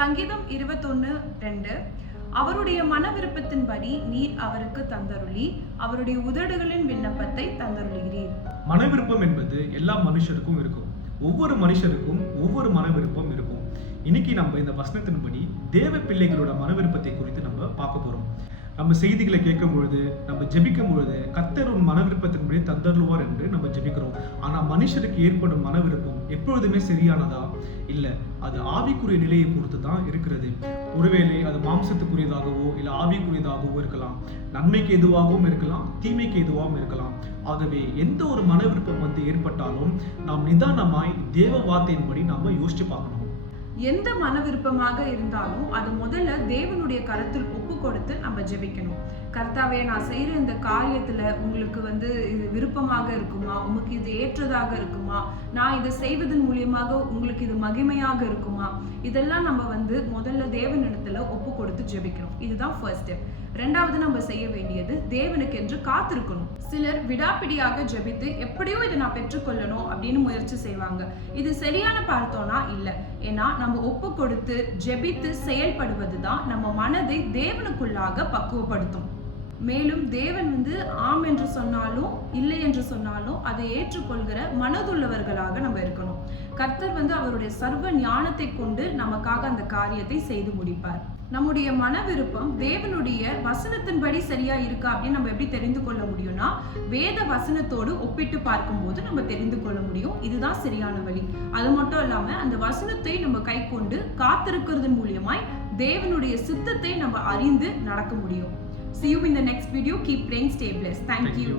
சங்கீதம் 21:2 அவருடைய மன விருப்பத்தின்படி நீர் அவருக்கு தந்தருளி அவருடைய உதடுகளின் விண்ணப்பத்தை தந்தருளுகிறீர். மன விருப்பம் என்பது எல்லா மனுஷருக்கும் இருக்கும். ஒவ்வொரு மனுஷருக்கும் ஒவ்வொரு மன விருப்பம் இருக்கும். இன்னைக்கு நம்ம இந்த வசனத்தின்படி தேவ பிள்ளைகளோட மன விருப்பத்தை குறித்து நம்ம பார்க்க போறோம். நம்ம செய்திகளை கேட்கும் பொழுது, நம்ம ஜெபிக்கும் பொழுது கர்த்தர் உன் மன விருப்பத்தின்படி தந்தருளுவார் என்று நம்ம ஜெபிக்கிறோம். ஆனா மனுஷருக்கு ஏற்படும் மன விருப்பம் எப்பொழுதுமே சரியானதா? இல்ல, அது ஆவிக்குரிய நிலையை பொறுத்து தான் இருக்கிறது. ஒருவேளை அது மாம்சத்துக்குரியதாகவோ இல்ல ஆவிக்குரியதாகவோ இருக்கலாம், நன்மைக்கு எதுவாகவும் இருக்கலாம், தீமைக்கு எதுவாகவும் இருக்கலாம். ஆகவே எந்த ஒரு மன விருப்பம் ஏற்பட்டாலும் நாம் நிதானமாய் தேவ வார்த்தையின்படி நாம யோசிச்சு பார்க்கணும். எந்த மன விருப்பமாக இருந்தாலும் அது முதல்ல தேவனுடைய கரத்தில் ஒப்பு கொடுத்து நம்ம ஜெபிக்கணும். கர்த்தாவே, நான் செய்யற இந்த காரியத்துல உங்களுக்கு இது விருப்பமாக இருக்குமா, உங்களுக்கு இது ஏற்றதாக இருக்குமா, நான் இதை செய்வதன் மூலியமாக உங்களுக்கு இது மகிமையாக இருக்குமா, இதெல்லாம் நம்ம முதல்ல தேவனிடத்துல ஒப்பு கொடுத்து ஜெபிக்கணும். இதுதான் ஃபர்ஸ்ட் ஸ்டெப். ரெண்டாவது நம்ம செய்ய வேண்டியது தேவனுக்கு என்று காத்திருக்கணும். சிலர் விடாப்பிடியாக ஜெபித்து எப்படியோ இதை நான் பெற்றுக்கொள்ளணும் அப்படின்னு முயற்சி செய்வாங்க. இது சரியான பார்த்தோம்னா இல்லை. ஏன்னா நம்ம ஒப்பு கொடுத்து ஜெபித்து செயல்படுவதுதான் நம்ம மனதை தேவனுக்குள்ளாக பக்குவப்படுத்தும். மேலும் தேவன் ஆம் என்று சொன்னாலும் இல்லை என்று சொன்னாலும் அதை ஏற்றுக்கொள்கிற மனதுள்ளவர்களாக நம்ம இருக்கணும். கர்த்தர் அவருடைய சர்வ ஞானத்தை கொண்டு நமக்காக அந்த காரியத்தை செய்து முடிப்பார். நம்முடைய மன விருப்பம் தேவனுடைய வசனத்தின்படி சரியா இருக்கா அப்படின்னு நம்ம எப்படி தெரிந்து கொள்ள முடியும்னா, வேத வசனத்தோடு ஒப்பிட்டு பார்க்கும்போது நம்ம தெரிந்து கொள்ள முடியும். இதுதான் சரியான வழி. அது மட்டும் இல்லாம அந்த வசனத்தை நம்ம கை கொண்டு காத்திருக்கிறது மூலியமாய் தேவனுடைய சித்தத்தை நம்ம அறிந்து நடக்க முடியும். See you in the next video. Keep praying. Stay blessed. Thank you.